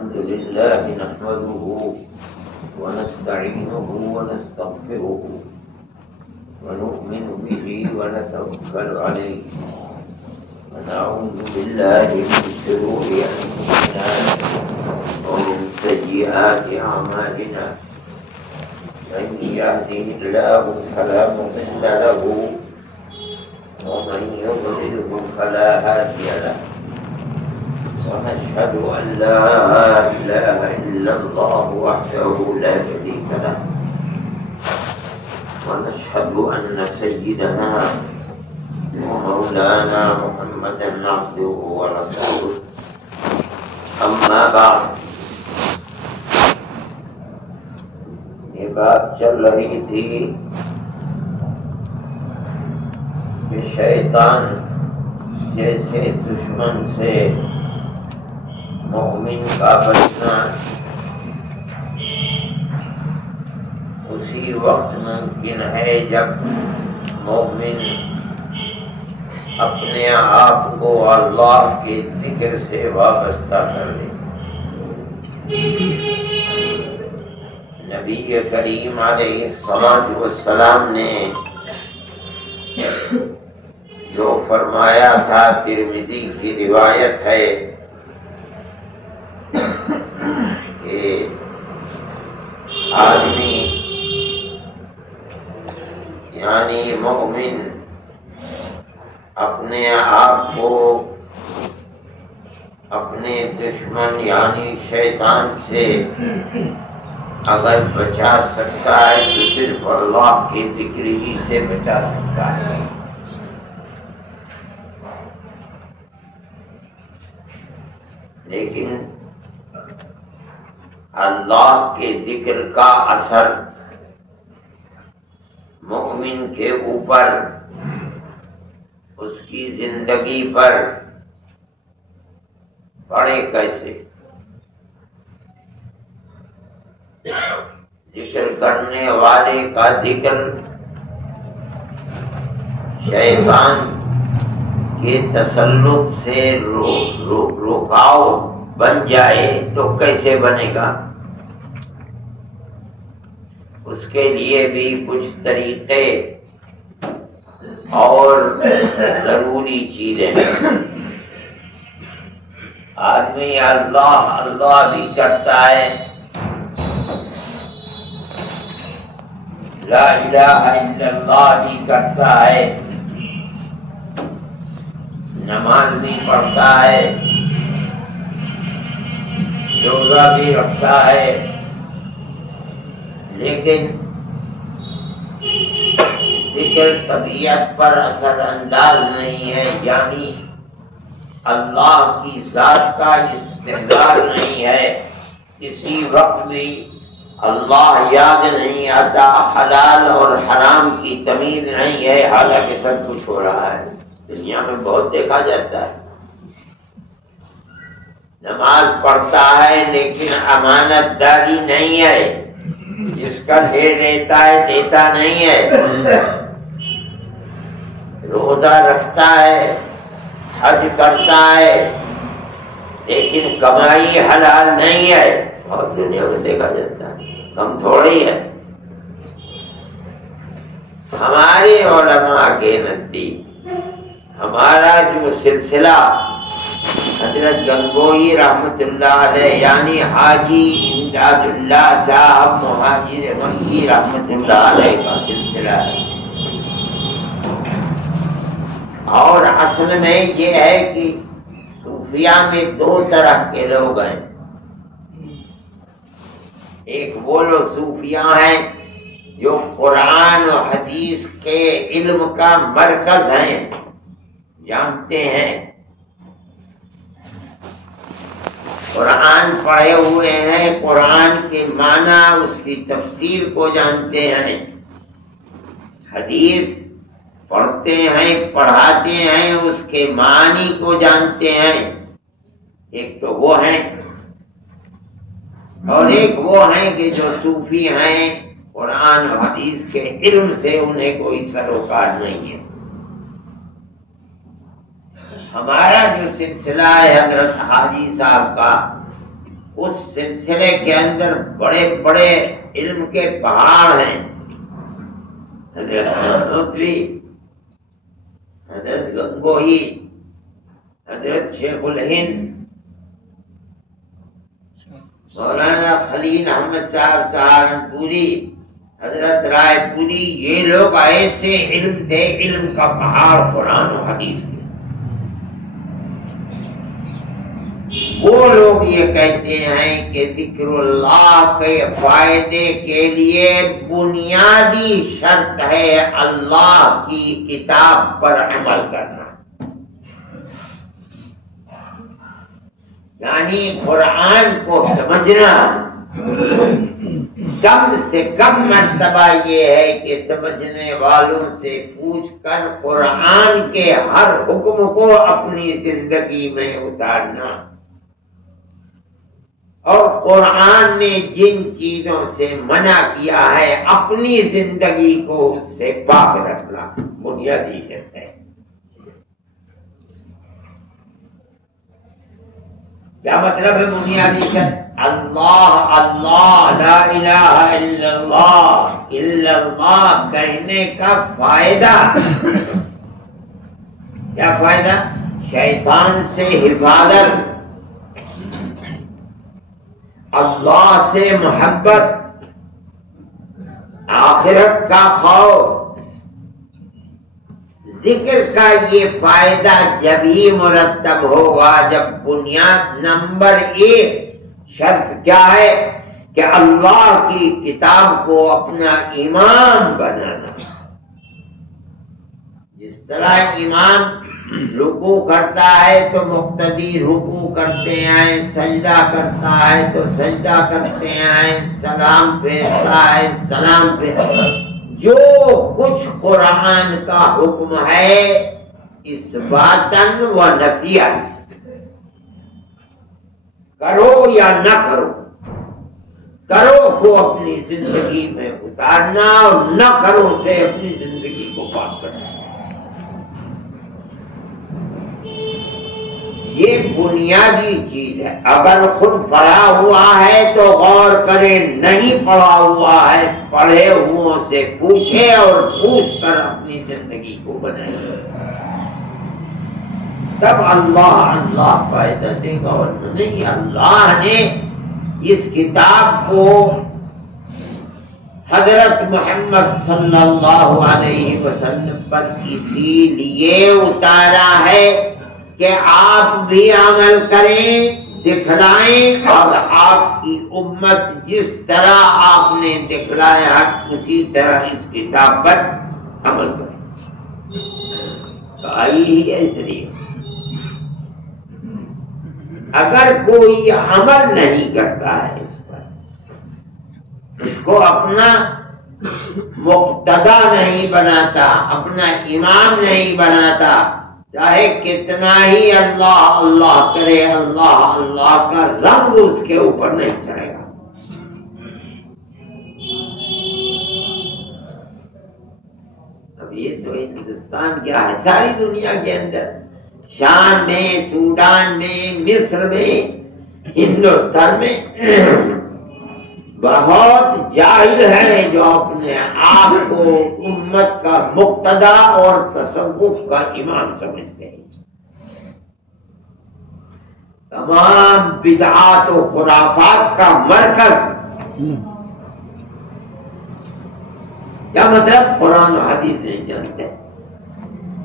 الحمد لله نحمده ونستعينه ونستغفره ونؤمن به ونتوكل عليه ونعوذ بالله من شرور أنفسنا ومن سيئات أعمالنا من يهده الله فلا مضل له ومن يضلله فلا هادي له ونشهد أن لا إله إلا الله وحده لا شريك له ونشهد أن سيدنا ومولانا محمدا عبده ورسوله أما بعد یہ بات چل رہی تھی کہ شیطان جیسے دشمن سے مومن کا بچنا اسی وقت ممکن ہے جب مومن اپنے آپ کو اللہ کے ذکر سے وابستہ کر لے۔ نبی کریم علیہ الصلوۃ والسلام نے جو فرمایا تھا، ترمذی کی روایت ہے کہ آدمی یعنی مومن اپنے آپ کو اپنے دشمن یعنی شیطان سے اگر بچا سکتا ہے تو صرف اللہ کے ذکر ہی سے بچا سکتا ہے۔ لیکن اللہ کے ذکر کا اثر مومن کے اوپر، اس کی زندگی پر پڑے کیسے؟ ذکر کرنے والے کا ذکر شیطان کے تسلط سے رکاؤ بن جائے تو کیسے بنے گا؟ اس کے لیے بھی کچھ طریقے اور ضروری چیزیں۔ آدمی اللہ اللہ بھی کرتا ہے، لا الہ الا اللہ بھی کرتا ہے، نماز بھی پڑھتا ہے، روزہ بھی رکھتا ہے، لیکن ذکر طبیعت پر اثر انداز نہیں ہے، یعنی اللہ کی ذات کا استحضار نہیں ہے۔ کسی وقت بھی اللہ یاد نہیں آتا، حلال اور حرام کی تمیز نہیں ہے، حالانکہ سب کچھ ہو رہا ہے۔ دنیا میں بہت دیکھا جاتا ہے، نماز پڑھتا ہے لیکن امانت داری نہیں ہے، جس کا دے دیتا ہے دیتا نہیں ہے، روزہ رکھتا ہے، حج کرتا ہے، لیکن کمائی حلال نہیں ہے، اور دنیا میں دیکھا جاتا ہے، کم تھوڑی ہے۔ ہمارے علماء کے نزدیک ہمارا جو سلسلہ حضرت گنگوئی رحمت اللہ علیہ یعنی حاجی امداد اللہ صاحب مہاجر مکی رحمت اللہ علیہ کا سلسلہ ہے، اور اصل میں یہ ہے کہ صوفیاء میں دو طرح کے لوگ ہیں۔ ایک وہ لوگ صوفیاء ہیں جو قرآن و حدیث کے علم کا مرکز ہیں، جانتے ہیں، قرآن پڑھے ہوئے ہیں، قرآن کے معنی اس کی تفسیر کو جانتے ہیں، حدیث پڑھتے ہیں، پڑھاتے ہیں، اس کے معنی کو جانتے ہیں۔ ایک تو وہ ہیں، اور ایک وہ ہیں کہ جو صوفی ہیں، قرآن و حدیث کے علم سے انہیں کوئی سروکار نہیں ہے۔ ہمارا جو سلسلہ ہے حضرت حاجی صاحب کا، اس سلسلے کے اندر بڑے بڑے علم کے پہاڑ ہیں، حضرت نانوتوی، حضرت گنگوہی، حضرت شیخ الہند، مولانا خلیل احمد صاحب سہارنپوری، حضرت رائے پوری، یہ لوگ ایسے علم تھے، علم کا پہاڑ قرآن و حدیث کے۔ وہ لوگ یہ کہتے ہیں کہ ذکر اللہ کے فائدے کے لیے بنیادی شرط ہے اللہ کی کتاب پر عمل کرنا، یعنی قرآن کو سمجھنا۔ کم سے کم مرتبہ یہ ہے کہ سمجھنے والوں سے پوچھ کر قرآن کے ہر حکم کو اپنی زندگی میں اتارنا، اور قرآن نے جن چیزوں سے منع کیا ہے اپنی زندگی کو اس سے پاک رکھنا بنیادی شرط ہے۔ کیا مطلب ہے بنیادی شرط؟ اللہ اللہ، لا الہ الا اللہ کہنے کا فائدہ کیا فائدہ؟ شیطان سے حفاظت، اللہ سے محبت، آخرت کا خوف۔ ذکر کا یہ فائدہ جب ہی مرتب ہوگا جب بنیاد نمبر 1 شرط کیا ہے کہ اللہ کی کتاب کو اپنا امام بنانا۔ جس طرح امام رکوع کرتا ہے تو مقتدی رکوع کرتے ہیں، سجدہ کرتا ہے تو سجدہ کرتے ہیں، سلام پھیرتا ہے سلام پھیرتا ہے۔ جو کچھ قرآن کا حکم ہے اثباتاً و نفیاً، کرو یا نہ کرو، کرو کو اپنی زندگی میں اتارنا اور نہ کرو سے اپنی زندگی کو پاک کرنا، یہ بنیادی چیز ہے۔ اگر خود پڑھا ہوا ہے تو غور کرے، نہیں پڑھا ہوا ہے پڑھے ہوں سے پوچھے اور پوچھ کر اپنی زندگی کو بنائے، تب اللہ فائدہ دے گا، اور نہیں۔ اللہ نے اس کتاب کو حضرت محمد صلی اللہ علیہ وسلم پر اسی لیے اتارا ہے کہ آپ بھی عمل کریں، دکھلائیں، اور آپ کی امت جس طرح آپ نے دکھلایا اسی طرح اس کتاب پر عمل کرے۔ تو آئی ہی ہے اس لیے اگر کوئی عمل نہیں کرتا ہے اس پر، اس کو اپنا مقتدا نہیں بناتا، اپنا امام نہیں بناتا، چاہے کتنا ہی اللہ اللہ کرے، اللہ اللہ کا رنگ اس کے اوپر نہیں چڑھے گا۔ اب یہ تو ہندوستان کیا ہے، ساری دنیا کے اندر، شام میں، سوڈان میں، مصر میں، ہندوستان میں بہت جاہل ہے جو اپنے آپ کو امت کا مقتدا اور تصوف کا امام سمجھتے ہیں۔ تمام بدعات و خرافات کا مرکز کیا مطلب؟ قرآن و حدیث نہیں جانتے،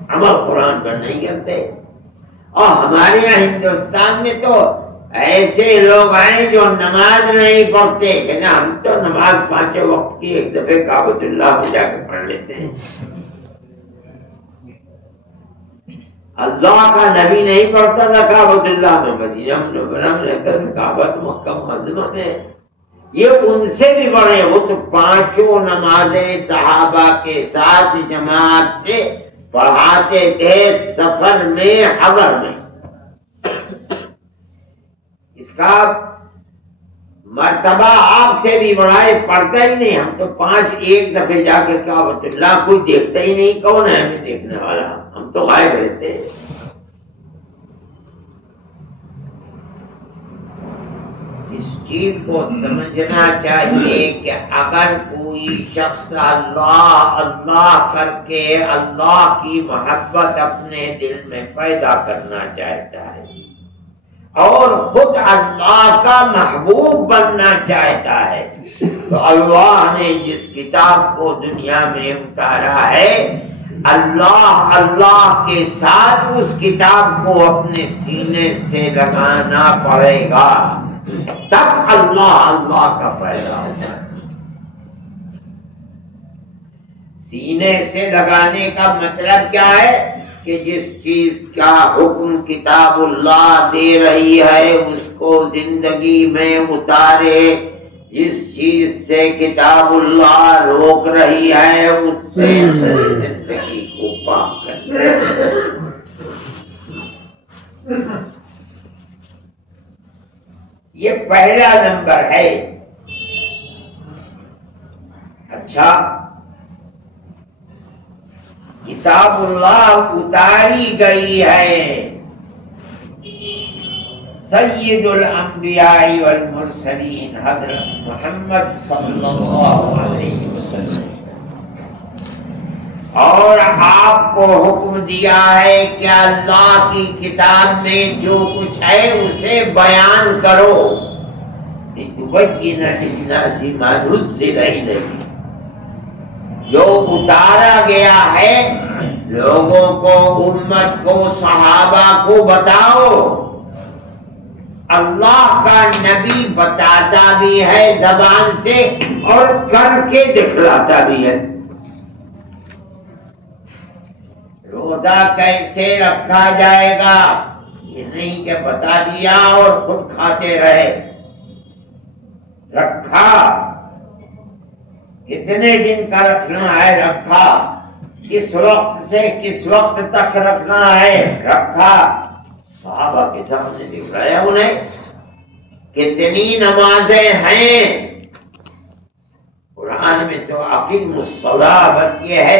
عمل قرآن پر نہیں کرتے۔ اور ہمارے یہاں ہندوستان میں تو ایسے لوگ ہیں جو نماز نہیں پڑھتے، کہنا ہم تو نماز 5 وقت کی ایک دفعہ کعبۃ اللہ میں جا کے پڑھ لیتے ہیں۔ اللہ کا نبی نہیں پڑھتا تھا کعبۃ اللہ میں، مدینہ منورہ میں رہتا تھا، کعبۃ مکہ معظمہ میں۔ یہ ان سے بھی بڑے، وہ تو 5 نمازیں صحابہ کے ساتھ جماعت سے پڑھاتے تھے، سفر میں، حضر میں۔ اس کا مرتبہ آپ سے بھی بڑا ہے، پڑھتا ہی نہیں۔ ہم تو 5 ایک دفعہ جا کے کعبۃ اللہ کوئی دیکھتا ہی نہیں، کون ہے ہمیں دیکھنے والا، ہم تو غائب رہتے ہیں۔ اس چیز کو سمجھنا چاہیے کہ اگر کوئی شخص اللہ اللہ کر کے اللہ کی محبت اپنے دل میں پیدا کرنا چاہتا ہے اور خود اللہ کا محبوب بننا چاہتا ہے، تو اللہ نے جس کتاب کو دنیا میں اتارا ہے، اللہ اللہ کے ساتھ اس کتاب کو اپنے سینے سے لگانا پڑے گا، تب اللہ اللہ کا پیدا ہوگا۔ سینے سے لگانے کا مطلب کیا ہے کہ جس چیز کا حکم کتاب اللہ دے رہی ہے اس کو زندگی میں اتارے، جس چیز سے کتاب اللہ روک رہی ہے اس سے زندگی کو پاک کرے۔ یہ پہلا نمبر ہے۔ اچھا، کتاب اللہ اتاری گئی ہے، سید الانبیاء والمرسلین حضرت محمد صلی اللہ علیہ وسلم، اور آپ کو حکم دیا ہے کہ اللہ کی کتاب میں جو کچھ ہے اسے بیان کرو، لِتُبَيِّنَ لِلنَّاسِ مَا نُزِّلَ إِلَيْهِمْ، جو اتارا گیا ہے لوگوں کو، امت کو، صحابہ کو بتاؤ۔ اللہ کا نبی بتاتا بھی ہے زبان سے اور کر کے دکھلاتا بھی ہے۔ روزہ کیسے رکھا جائے گا یہ نہیں کہ بتا دیا اور خود کھاتے رہے، رکھا، کتنے دن کا رکھنا ہے رکھا، کس وقت سے کس وقت تک رکھنا ہے رکھا، صحابہ کے سامنے دکھلایا انہیں۔ کتنی نمازیں ہیں قرآن میں تو اقیموا الصلاۃ بس یہ ہے،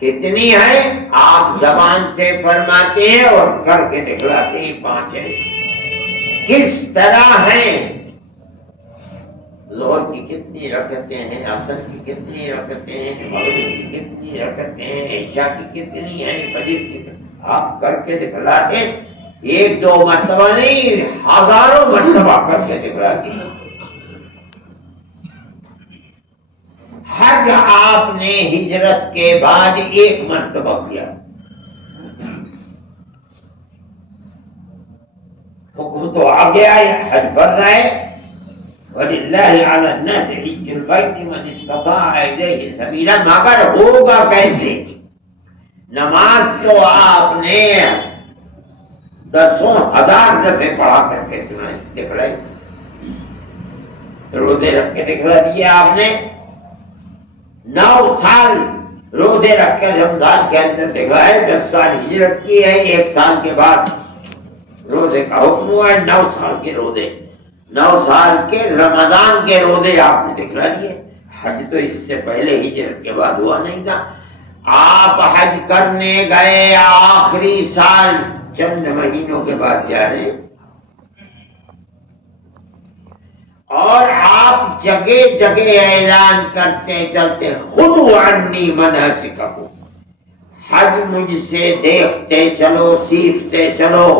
کتنی ہیں آپ زبان سے فرماتے ہیں اور کر کے دکھلاتے ہی 5 ہیں۔ کس طرح ہیں، ظہر کی کتنی رکعتیں ہیں، عصر کی کتنی رکعتیں ہیں، مغرب کی کتنی رکعتیں ہیں، عشاء کی کتنی ہیں، فجر کی آپ کر کے دکھلاتے، 1-2 مرتبہ نہیں ہزاروں مرتبہ کر کے دکھلاتے۔ حج آپ نے ہجرت کے بعد 1 مرتبہ کیا، حکم تو آ گیا ہے حج پر رہے، وَلِلَّهِ عَلَى النَّاسِ حِجُّ الْبَيْتِ مَنِ اسْتَطَاعَ إِلَيْهِ سَبِيلًا، مگر ہوگا کیسے؟ نماز تو آپ نے 10,000 دفعے پڑھا کر کے دکھلائی، روزے رکھ کے دکھلا دیے آپ نے، 9 سال روزے رکھ کے رمضان کے اندر دکھلائے، 10 سال ہجرت کی ہے، 1 سال کے بعد روزے کا حکم ہوا ہے، 9 سال کے روزے، 9 سال کے رمضان کے روزے آپ نے دکھلا دیے۔ حج تو اس سے پہلے ہجرت کے بعد ہوا نہیں تھا، آپ حج کرنے گئے آخری سال چند مہینوں کے بعد جا رہے، اور آپ جگہ جگہ اعلان کرتے چلتے خذوا عنی مناسککم، حج مجھ سے دیکھتے چلو، سیکھتے چلو۔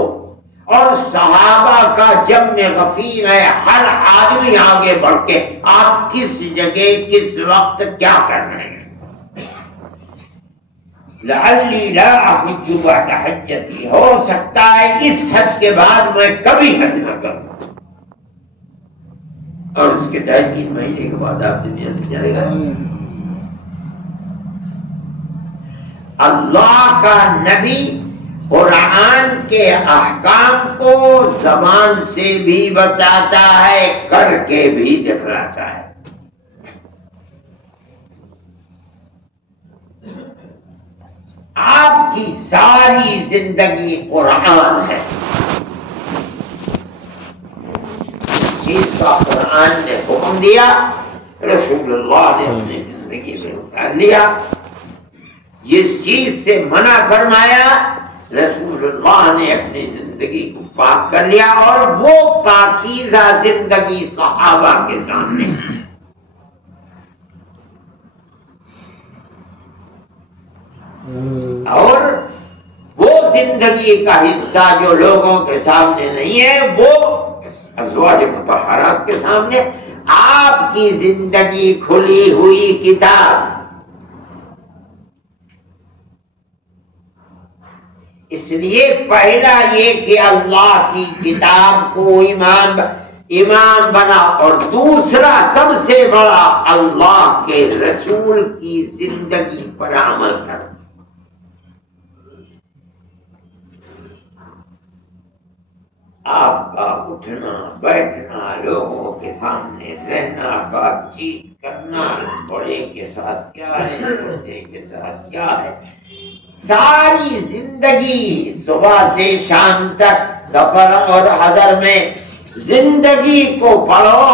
اور صحابہ کا جمع غفیر ہے، ہر آدمی آگے بڑھ کے آپ کس جگہ کس وقت کیا کر رہے ہیں۔ لعلی لا احج بعد حجتی، ہو سکتا ہے اس حج کے بعد میں کبھی حج نہ کروں، اور اس کے 2.5-3 مہینے کے بعد آپ دنیا سے چلے گئے۔ اللہ کا نبی قرآن کے احکام کو زبان سے بھی بتاتا ہے، کر کے بھی دکھلاتا ہے۔ آپ کی ساری زندگی قرآن ہے، جس کا قرآن نے حکم دیا رسول اللہ نے اپنی زندگی میں اتار لیا، جس چیز سے منع فرمایا رسول اللہ نے اپنی زندگی کو پاک کر لیا، اور وہ پاکیزہ زندگی صحابہ کے سامنے اور وہ زندگی کا حصہ جو لوگوں کے سامنے نہیں ہے، وہ ازواج مطہرات کے سامنے آپ کی زندگی کھلی ہوئی کتاب۔ اس لیے پہلا یہ کہ اللہ کی کتاب کو امام بنا، اور دوسرا سب سے بڑا اللہ کے رسول کی زندگی پر عمل کرنا۔ آپ کا اٹھنا بیٹھنا، لوگوں کے سامنے رہنا، بات چیت کرنا، بڑے کے ساتھ کیا ہے، چھوٹے کے ساتھ کیا ہے، ساری زندگی صبح سے شام تک سفر اور حضر میں زندگی کو پڑھو۔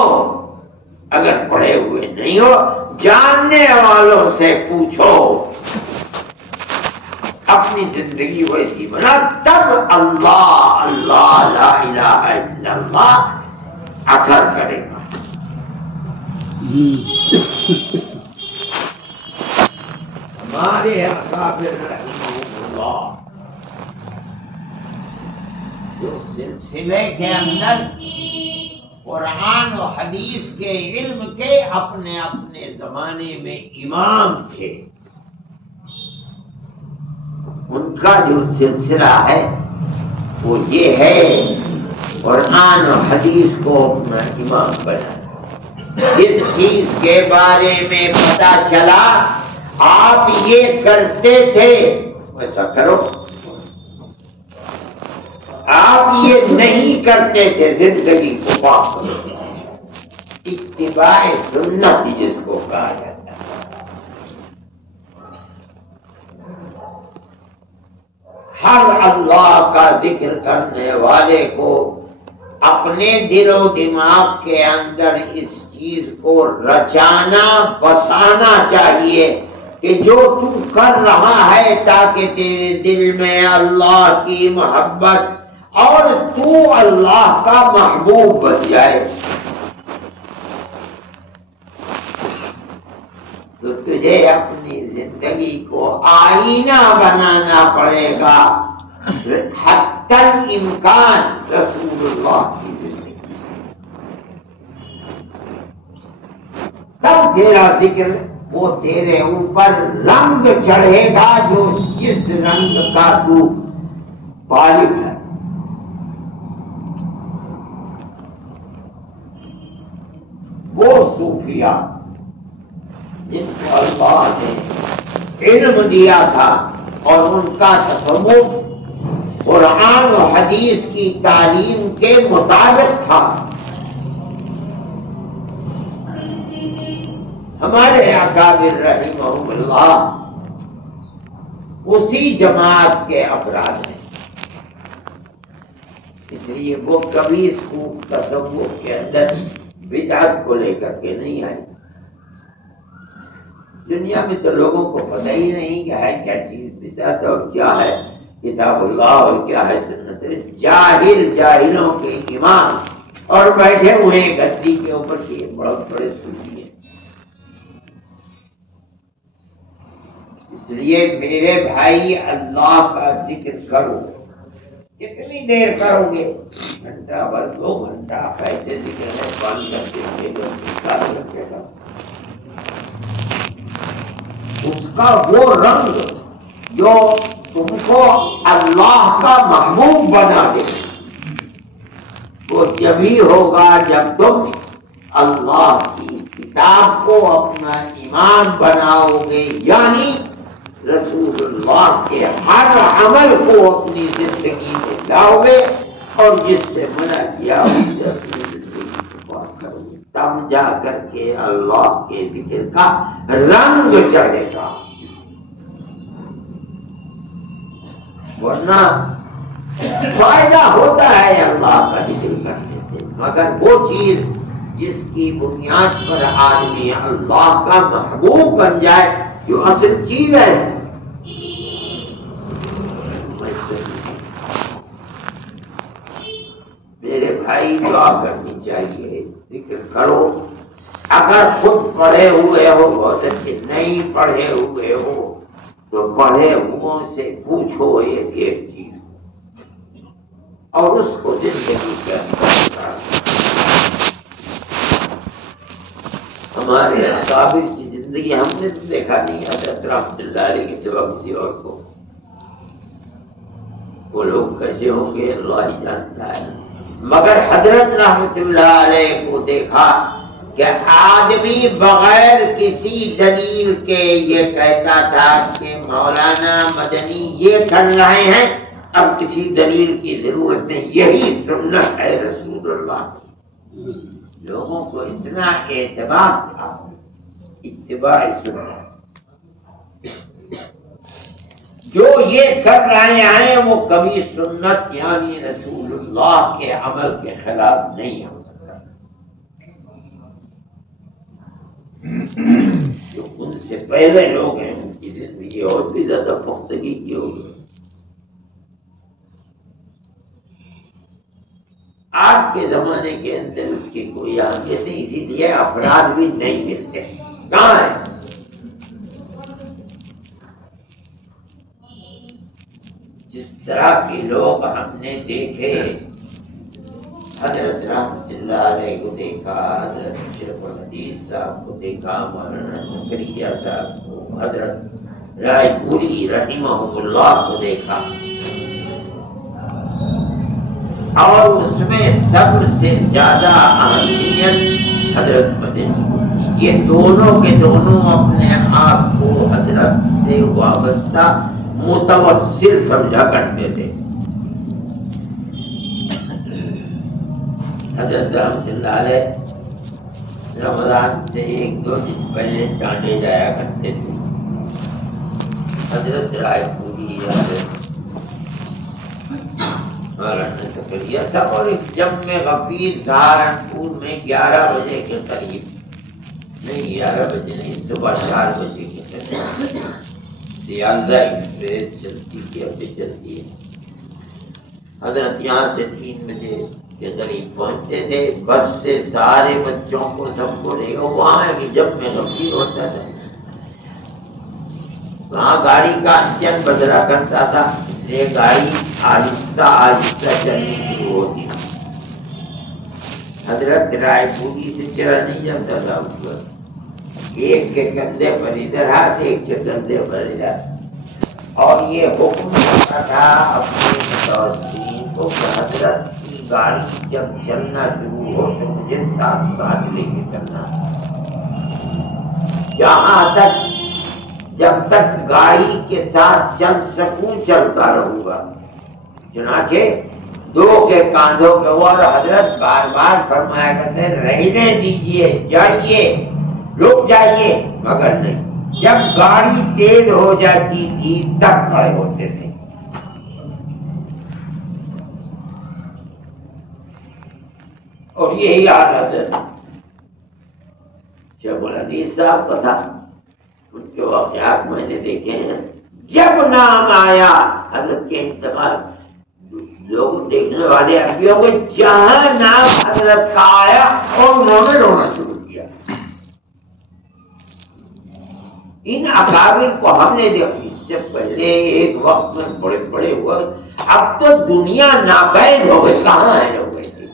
اگر پڑھے ہوئے نہیں ہو، جاننے والوں سے پوچھو، اپنی زندگی ویسی بنا، تب اللہ اللہ لا الہ الا اللہ اثر کرے گا۔ ہمارے اکابر رحمہ اللہ جو سلسلے کے اندر قرآن و حدیث کے علم کے اپنے اپنے زمانے میں امام تھے، ان کا جو سلسلہ ہے وہ یہ ہے، قرآن و حدیث کو اپنا امام بنا۔ جس چیز کے بارے میں پتہ چلا آپ یہ کرتے تھے ویسا کرو، آپ یہ نہیں کرتے تھے زندگی کو پاک کرو۔ اتباع سنت جس کو کہا جاتا ہے۔ ہر اللہ کا ذکر کرنے والے کو اپنے دل و دماغ کے اندر اس چیز کو رچانا بسانا چاہیے کہ جو تو کر رہا ہے تاکہ تیرے دل میں اللہ کی محبت اور تو اللہ کا محبوب بن جائے، تو تجھے اپنی زندگی کو آئینہ بنانا پڑے گا، حتی الامکان رسول اللہ کی زندگی، تب تیرا ذکر وہ تیرے اوپر رنگ چڑھے گا جو جس رنگ کا تو طالب ہے۔ وہ صوفیاء جن کو اللہ نے علم دیا تھا اور ان کا تصوف قرآن و حدیث کی تعلیم کے مطابق تھا، ہمارے اکابر رحمہم اللہ اسی جماعت کے افراد ہیں، اس لیے وہ کبھی صوف تصوف کے اندر بدعت کو لے کر کے نہیں آئے۔ دنیا میں تو لوگوں کو پتہ ہی نہیں کہ ہے کیا چیز بدعت اور کیا ہے کتاب اللہ اور کیا ہے سنت، جاہلوں کے امام اور بیٹھے ہوئے گدی کے اوپر کے بہت بڑے صوفی ہیں۔ اس لیے میرے بھائی اللہ کا ذکر کرو، کتنی دیر کرو گے، گھنٹہ بھر 2 گھنٹہ، پیسے ذکر ہے 5 گھنٹے کا، اس کا وہ رنگ جو تم کو اللہ کا محبوب بنا دے، وہ جبھی ہوگا جب تم اللہ کی کتاب کو اپنا ایمان بناؤ گے، یعنی رسول اللہ کے ہر عمل کو اپنی زندگی میں لاؤ گے، اور جس سے منع کیا اس سے اپنی زندگی کو پاک کرو گے، تب جا کر کے اللہ کے ذکر کا رنگ چڑھے گا، ورنہ فائدہ ہوتا ہے اللہ کا ذکر کرنے سے، مگر وہ چیز جس کی بنیاد پر آدمی اللہ کا محبوب بن جائے جو اصل چیز ہے، دعا کرنی چاہیے، ذکر کرو۔ اگر خود پڑھے ہوئے ہو بہت اچھے، نہیں پڑھے ہوئے ہو تو پڑھے ہوئوں سے پوچھو ایک چیز اور اس کو زندگی کے اندر۔ ہمارے اکابر کی زندگی ہم نے دیکھا نہیں، حضرت رحمت اللہ علیہ کے سوا کسی اور کو، وہ لوگ کیسے ہوں گے اللہ ہی جانتا ہے، مگر حضرت رحمت اللہ علیہ کو دیکھا کہ آدمی بغیر کسی دلیل کے یہ کہتا تھا کہ مولانا مدنی یہ کر رہے ہیں، اب کسی دلیل کی ضرورت نہیں، یہی سنت ہے رسول اللہ۔ لوگوں کو اتنا اعتبار تھا، اتباع سنت۔ جو یہ کر رہے ہیں وہ کبھی سنت یعنی رسول اللہ کے عمل کے خلاف نہیں ہو سکتا۔ جو ان سے پہلے لوگ ہیں ان کی زندگی اور بھی زیادہ پختگی کی ہوگی۔ آج کے زمانے کے اندر اس کی کوئی اہمیت نہیں، اسی لیے افراد بھی نہیں ملتے، کہاں ہے؟ جس طرح کے لوگ ہم نے دیکھے، حضرت رحمت اللہ علیہ کو دیکھا، حضرت شیخ الحدیث صاحب کو دیکھا، مولانا زکریا صاحب کو، حضرت رائے پوری رحمہم اللہ کو دیکھا، اور اس میں سب سے زیادہ اہمیت حضرت مدنی کو تھی۔ یہ دونوں کے دونوں اپنے آپ کو حضرت سے وابستہ متوسل سمجھا کرتے تھے۔ حضرت رحمت اللہ علیہ رمضان سے 1-2 دن پہلے ڈانٹے جایا کرتے تھے۔ حضرت رائے پوری، حضرت مولانا زکریا صاحب، اور ایک جمع غفیر سہارنپور میں 11 بجے کے قریب، نہیں 11 بجے نہیں، صبح 4 بجے کے قریب سیالدہ ایکسپریس چلتی تھی، ابھی چلتی ہے۔ حضرت یہاں سے 3 بجے کے قریب پہنچتے تھے، بس سے سارے بچوں کو سب کو لے گا، وہاں کی جب میں غفیر ہوتا تھا، وہاں گاڑی کا انجن بدلا کرتا تھا، یہ گاڑی آہستہ آہستہ چلنی شروع ہوتی تھی۔ حضرت رائے پوری سے چلا نہیں جاتا تھا اس وقت، ایک کے کندھے پر ادھر ہاتھ، ایک کے کندھے پر ادھر، اور یہ حکم کرتا تھا اپنے متوسطین کو کہ حضرت کی گاڑی جب چلنا شروع ہو تو مجھے ساتھ ساتھ لے کے چلنا، جہاں تک جب تک گاڑی کے ساتھ چل سکوں چلتا رہوں گا۔ چنانچہ 2 کے کاندھوں کے اوپر حضرت بار بار فرمایا کرتے رہنے دیجیے، جائیے، رک جائیے، مگر نہیں، جب گاڑی تیز ہو جاتی تھی تب کھڑے ہوتے تھے۔ اور یہی حالت شیخ الحدیث صاحب کا تھا، ان کے واقعات میں نے دیکھے ہیں۔ جب نام آیا حضرت کے انتقال، لوگ دیکھنے والے ابھی ہوں گے، جہاں نام حضرت کا آیا اور انہوں نے رونا شروع کیا۔ ان اکابر کو ہم نے دیکھا، اس سے پہلے ایک وقت میں بڑے بڑے ہوئے، اب تو دنیا ناقید ہو گئی، کہاں ہے ہو گئی تھی،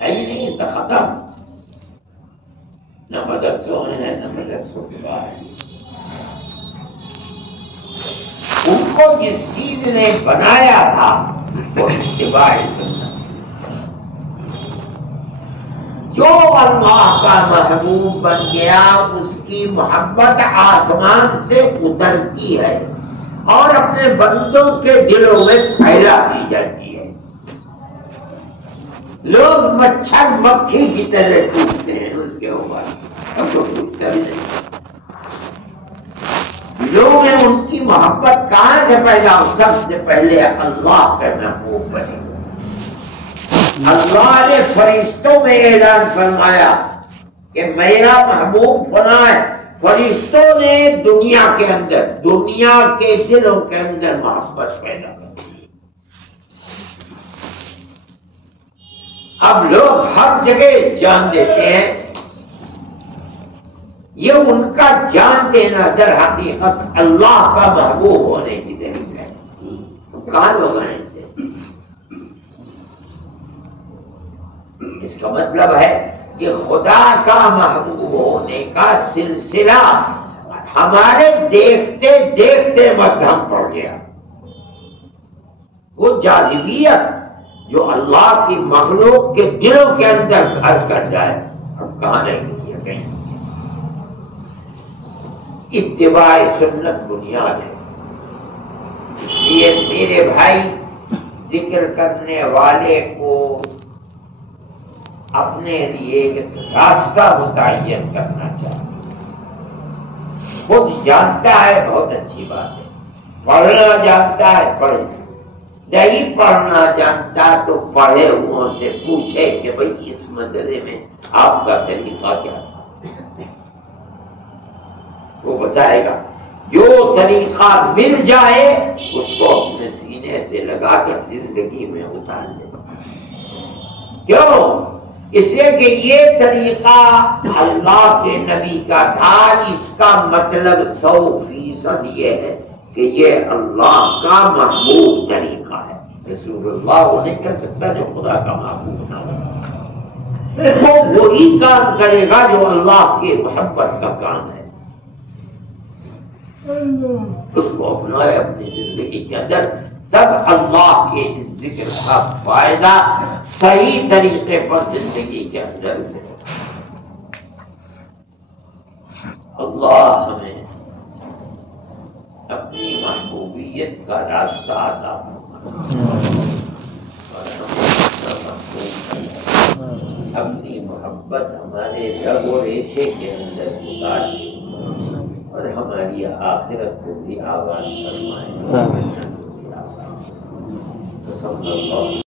ہے ہی نہیں، تو ختم، نہ مدرسوں میں ہے نہ مدرسوں کے باہر۔ ان کو جس چیز نے بنایا تھا وہ اتباع سنت، جو اللہ کا محبوب بن گیا اس کی محبت آسمان سے اترتی ہے اور اپنے بندوں کے دلوں میں پھیلا دی جاتی ہے۔ لوگ مچھر مکھی کی طرح ٹوٹتے ہیں اس کے اوپر، اب تو ٹوٹتا بھی نہیں۔ لوگ ہیں ان کی محبت کہاں سے پیدا ہو؟ سب سے پہلے اللہ کا محبوب بنے۔ اللہ نے فرشتوں میں اعلان فرمایا کہ میرا محبوب فلاں ہے، فرشتوں نے دنیا کے اندر، دنیا کے دلوں کے اندر محبت پیدا کر دی۔ اب لوگ ہر جگہ جان دیتے ہیں، یہ ان کا جان دینا در حقیقت اللہ کا محبوب ہونے کی دلیل ہے۔ کہاں لوگ ہیں اسے؟ اس کا مطلب ہے کہ خدا کا محبوب ہونے کا سلسلہ ہمارے دیکھتے دیکھتے مدھم پڑ گیا۔ وہ جاذبیت جو اللہ کی مخلوق کے دلوں کے اندر گھر کر جائے اب کہاں نہیں کیا کہیں۔ اتباع سنت بنیاد ہے۔ اس لیے میرے بھائی ذکر کرنے والے کو اپنے لیے ایک راستہ متعین کرنا چاہیے۔ خود جانتا ہے بہت اچھی بات ہے، پڑھنا جانتا ہے پڑھے، نہیں پڑھنا جانتا تو پڑھے ہوں سے پوچھے کہ بھئی اس مسئلے میں آپ کا طریقہ کیا تھا، وہ بتائے گا۔ جو طریقہ مل جائے اس کو اپنے سینے سے لگا کر زندگی میں اتار لے۔ کیوں؟ اس لیے کہ یہ طریقہ اللہ کے نبی کا تھا، اس کا مطلب 100% یہ ہے کہ یہ اللہ کا محبوب طریقہ ہے۔ رسول اللہ وہ نہیں کر سکتا جو خدا کا محبوب نہ ہو، وہ وہی کام کرے گا جو اللہ کی محبت کا کام ہے، اس کو اپنائے اپنی زندگی کے اندر۔ تب اللہ کے ذکر کا فائدہ صحیح طریقے پر زندگی کے اندر ہے۔ اللہ ہمیں اپنی محبوبیت کا راستہ عطا فرمائے اور اپنی محبت ہمارے رگ و ریشے کے اندر اتارے اور ہماری آخرت کو بھی آباد فرمائے۔ صلی اللہ